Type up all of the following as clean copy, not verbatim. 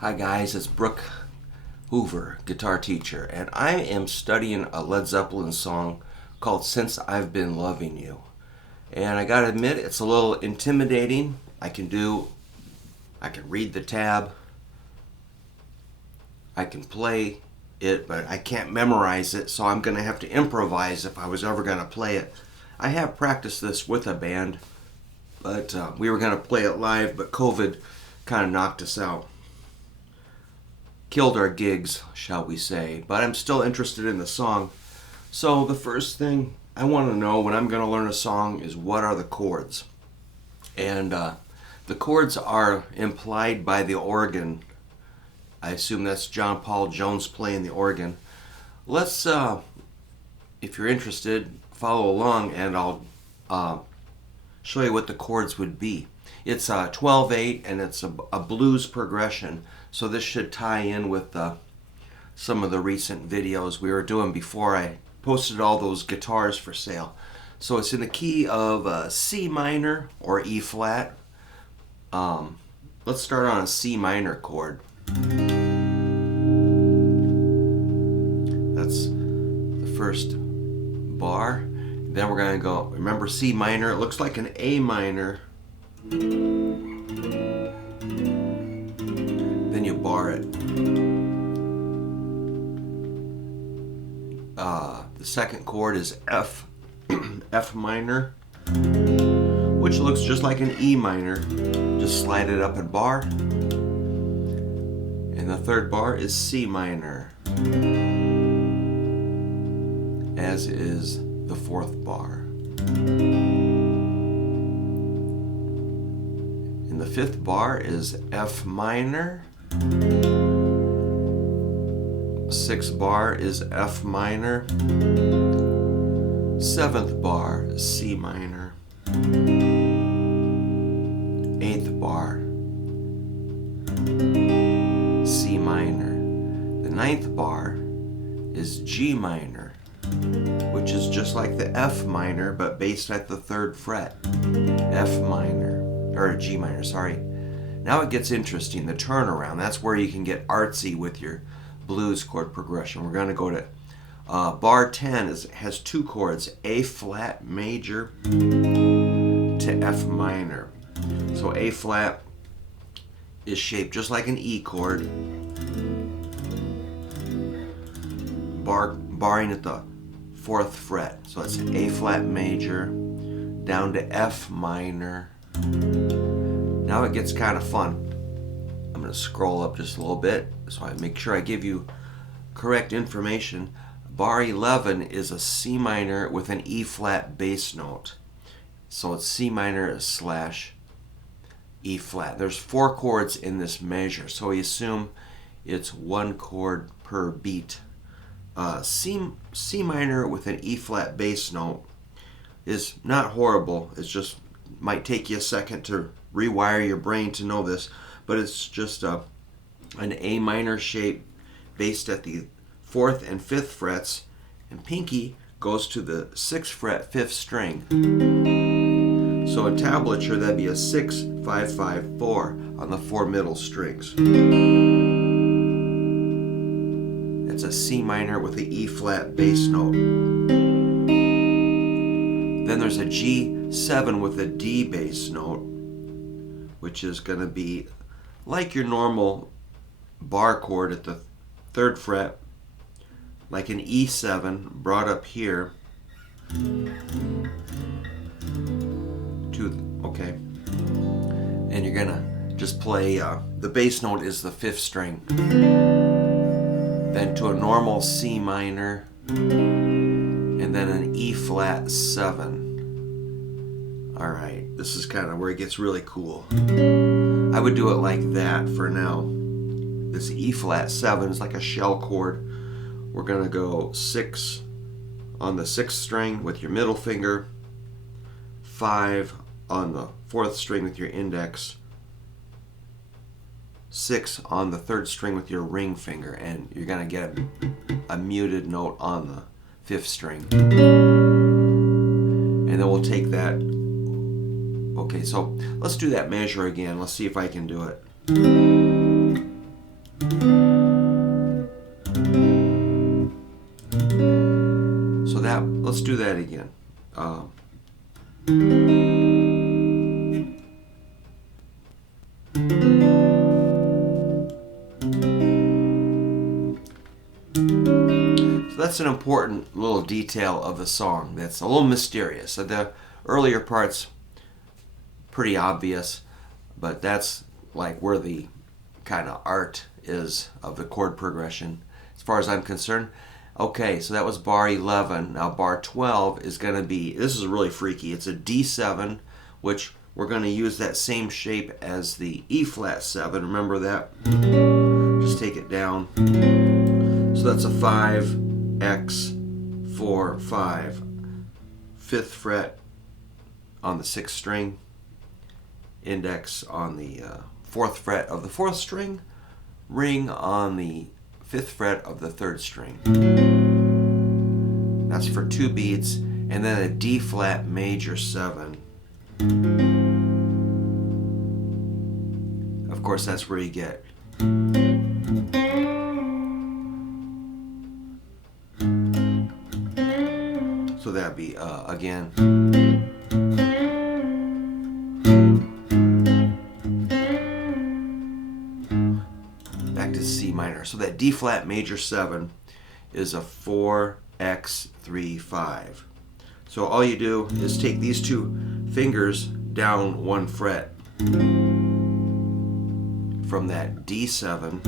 Hi guys, it's Brook Hoover, guitar teacher, and I am studying a Led Zeppelin song called Since I've Been Loving You. And I gotta admit, it's a little intimidating. I can read the tab, I can play it, but I can't memorize it, so I'm gonna have to improvise if I was ever gonna play it. I have practiced this with a band, but we were gonna play it live, but COVID kind of knocked us out. Killed our gigs, shall we say, but I'm still interested in the song. So the first thing I want to know when I'm going to learn a song is what are the chords. And the chords are implied by the organ. I assume that's John Paul Jones playing the organ. Let's, if you're interested, follow along and I'll show you what the chords would be. It's 12/8 and it's a blues progression. So this should tie in with some of the recent videos we were doing before I posted all those guitars for sale. So it's in the key of C minor or E flat. Let's start on a C minor chord. That's the first bar. Then we're going to go, remember C minor, it looks like an A minor. Then you bar it. The second chord is F, F minor, which looks just like an E minor. Just slide it up and bar. And the third bar is C minor, as is the fourth bar. And the fifth bar is F minor. Sixth bar is F minor. Seventh bar is C minor. Eighth bar, C minor. The ninth bar is G minor, which is just like the F minor but based at the third fret. F minor, or G minor, sorry. Now it gets interesting, the turnaround. That's where you can get artsy with your blues chord progression. We're going to go to bar 10 has two chords, A flat major to F minor. So A flat is shaped just like an E chord, barring at the fourth fret. So it's A flat major down to F minor. Now it gets kind of fun. I'm going to scroll up just a little bit so I make sure I give you correct information. Bar 11 is a C minor with an E flat bass note. So it's C minor / E flat. There's 4 chords in this measure, so we assume it's 1 chord per beat. C minor with an E flat bass note is not horrible. It's just might take you a second to rewire your brain to know this, but it's just an A minor shape based at the 4th and 5th frets, and pinky goes to the 6th fret 5th string. So in tablature that'd be a 6 5 5 4 on the 4 middle strings. It's a C minor with the E flat bass note. Then there's a G7 with a D bass note, which is going to be like your normal bar chord at the 3rd fret, like an E7 brought up here to, okay, and you're going to just play, the bass note is the 5th string, then to a normal C minor, and then an E flat 7. Alright, this is kind of where it gets really cool. I would do it like that for now. This E flat 7 is like a shell chord. We're going to go 6 on the 6th string with your middle finger, 5 on the 4th string with your index, 6 on the 3rd string with your ring finger, and you're going to get a muted note on the 5th string. And then we'll take that. Okay, so let's do that measure again. Let's see if I can do it. So that, let's do that again. So that's an important little detail of the song that's a little mysterious. So the earlier part's pretty obvious, but that's like where the kind of art is of the chord progression as far as I'm concerned. Okay, so that was bar 11. Now bar 12 is going to be, this is really freaky, it's a D7, which we're going to use that same shape as the E flat 7. Remember that? Just take it down. So that's a 5, X, 4, 5. 5th fret on the 6th string, index on the 4th fret of the 4th string, ring on the 5th fret of the 3rd string. That's for 2 beats, and then a D flat major 7. Of course, that's where you get so that'd be again. Back to C minor. So that D flat major 7 is a 4, X, 3, 5. So all you do is take these two fingers down 1 fret from that D7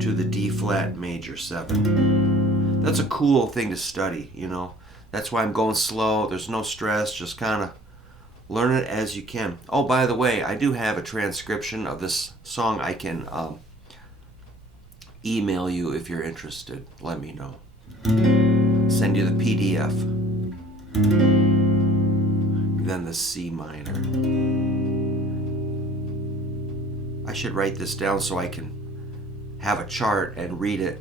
to the D flat major 7. That's a cool thing to study, you know. That's why I'm going slow. There's no stress. Just kind of learn it as you can. Oh, by the way, I do have a transcription of this song. I can email you if you're interested. Let me know. Send you the PDF. Then the C minor. I should write this down so I can have a chart and read it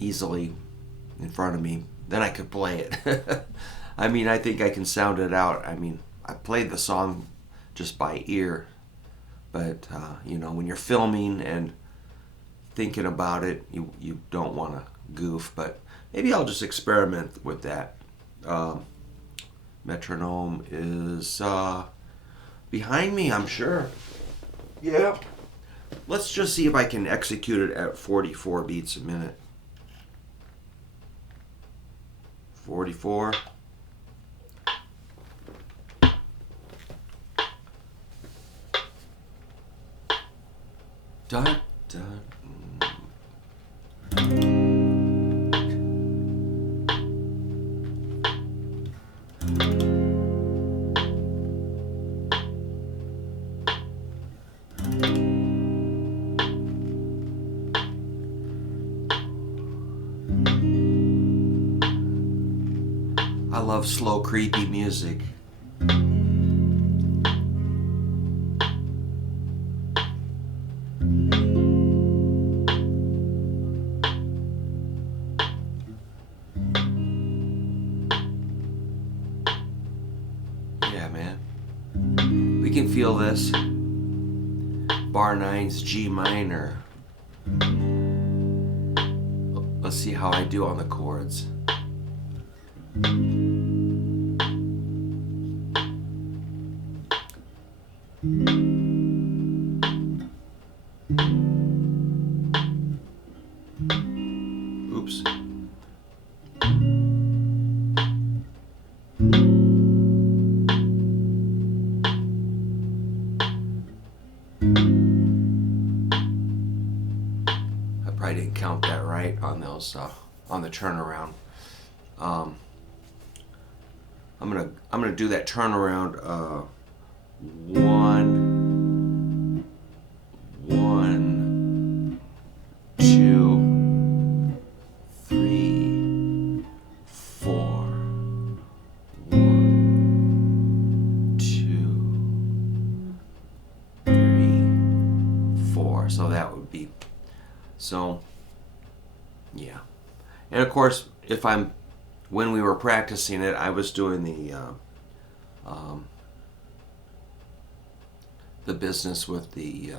easily in front of me. Then I could play it. I mean, I think I can sound it out. I mean, I played the song just by ear. But, you know, when you're filming and thinking about it, you don't want to goof. But maybe I'll just experiment with that. Metronome is behind me, I'm sure. Yeah. Let's just see if I can execute it at 44 beats a minute. 44. Dun, dun. I love slow, creepy music. Yeah, man. We can feel this. Bar 9's G minor. Let's see how I do on the chords. Oops. I probably didn't count that right on those on the turnaround. I'm gonna do that turnaround 1, 1, 2, 3, 4, 1, 2, 3, 4. So that would be, so yeah. And of course, when we were practicing it, I was doing the business with the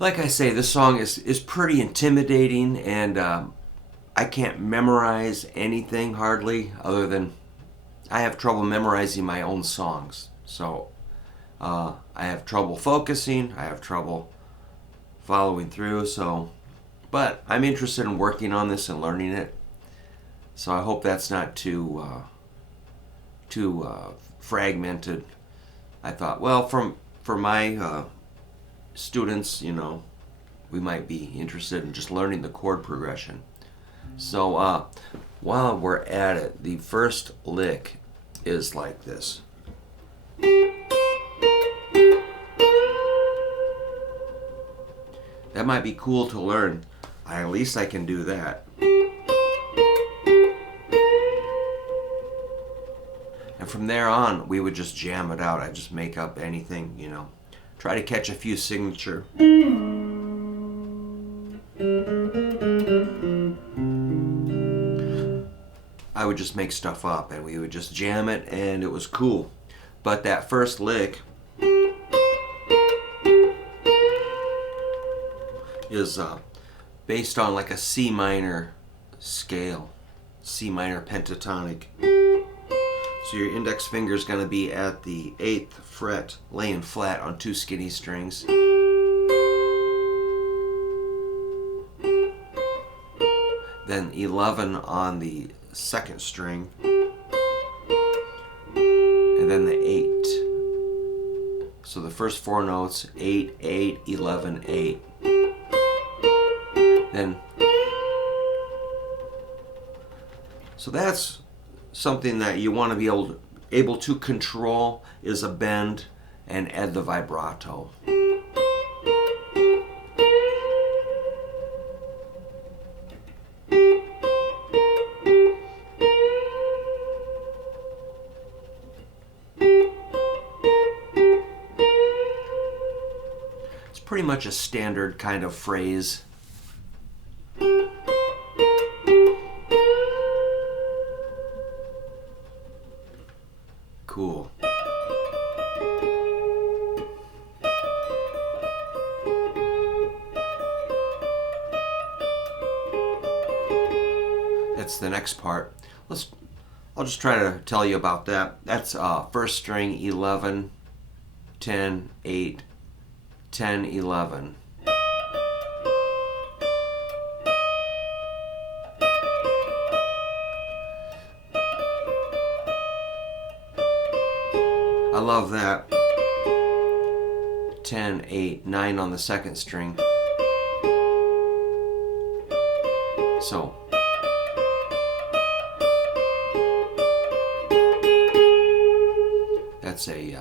Like I say, this song is pretty intimidating, and I can't memorize anything hardly, other than I have trouble memorizing my own songs. So I have trouble focusing, I have trouble following through, but I'm interested in working on this and learning it. So I hope that's not too fragmented. I thought, well, for my students, we might be interested in just learning the chord progression. So while we're at it, the first lick is like this. That might be cool to learn. At least I can do that. And from there on, we would just jam it out. I'd just make up anything, Try to catch a few signature. I would just make stuff up and we would just jam it, and it was cool. But that first lick is based on like a C minor scale, C minor pentatonic. So your index finger is going to be at the 8th fret, laying flat on 2 skinny strings. Then 11 on the 2nd string, and then the 8. So the first 4 notes, 8, 8, 11, 8. Then, so that's something that you want to be able to control, is a bend and add the vibrato. It's pretty much a standard kind of phrase. Cool. That's the next part. I'll just try to tell you about that. That's first string 11, 10, 8, 10, 11. I love that. 10, 8, 9 on the 2nd string. So that's a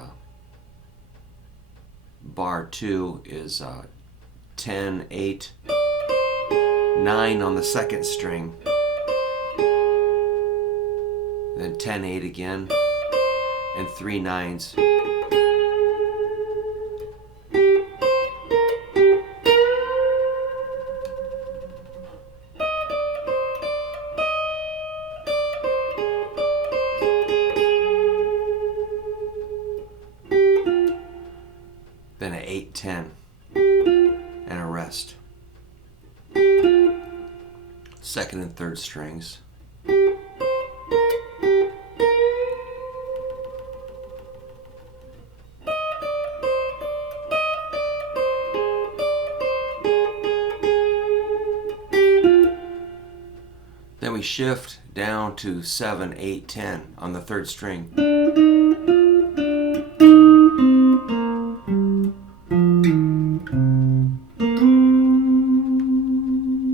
bar 2 is 10, 8, 9 on the 2nd string. Then 10, 8 again. And 3 9s. Then an 8, 10, and a rest. 2nd and 3rd strings. Then we shift down to 7, 8, 10 on the 3rd string.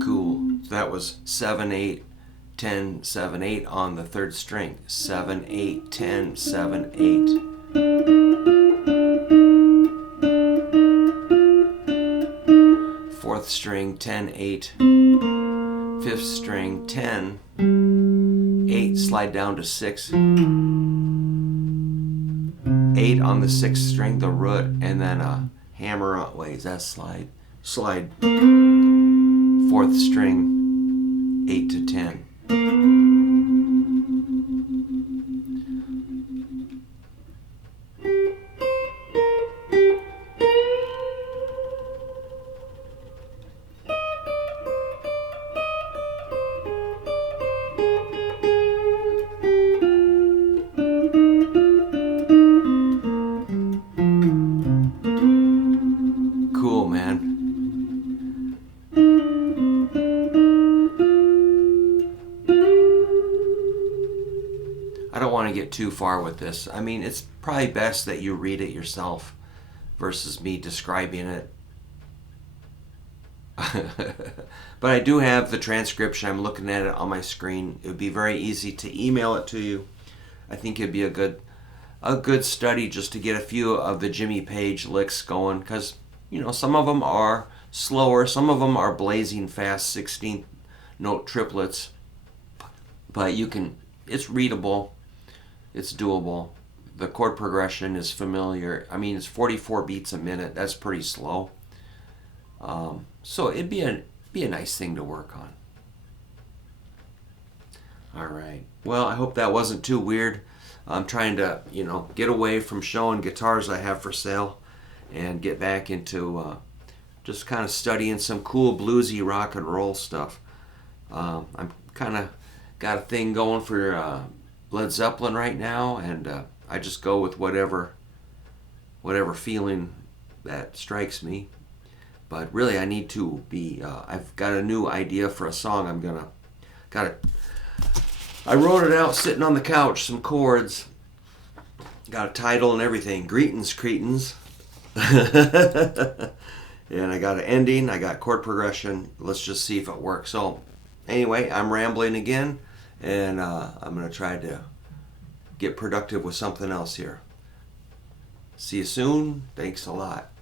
Cool. So that was 7, 8, 10, 7, 8 on the 3rd string. 7, 8, 10, 7, 8. Fourth string, 10, 8. 5th string, 10, 8, slide down to 6, 8 on the 6th string, the root, and then a hammer on, wait, is that slide? Slide, 4th string, 8 to 10. I don't want to get too far with this. I mean, it's probably best that you read it yourself versus me describing it. But I do have the transcription. I'm looking at it on my screen. It would be very easy to email it to you. I think it'd be a good study just to get a few of the Jimmy Page licks going, because you know, some of them are slower, some of them are blazing fast 16th note triplets, but it's readable, it's doable. The chord progression is familiar. I mean, it's 44 beats a minute. That's pretty slow. So it'd be a nice thing to work on. All right. Well, I hope that wasn't too weird. I'm trying to, get away from showing guitars I have for sale and get back into just kind of studying some cool bluesy rock and roll stuff. I'm kind of got a thing going for Led Zeppelin right now, and I just go with whatever feeling that strikes me. But really, I need to be. I've got a new idea for a song. I wrote it out sitting on the couch. Some chords. Got a title and everything. Greetings, Cretans. And I got an ending. I got chord progression. Let's just see if it works. So, anyway, I'm rambling again, and I'm gonna try to get productive with something else here. See you soon. Thanks a lot.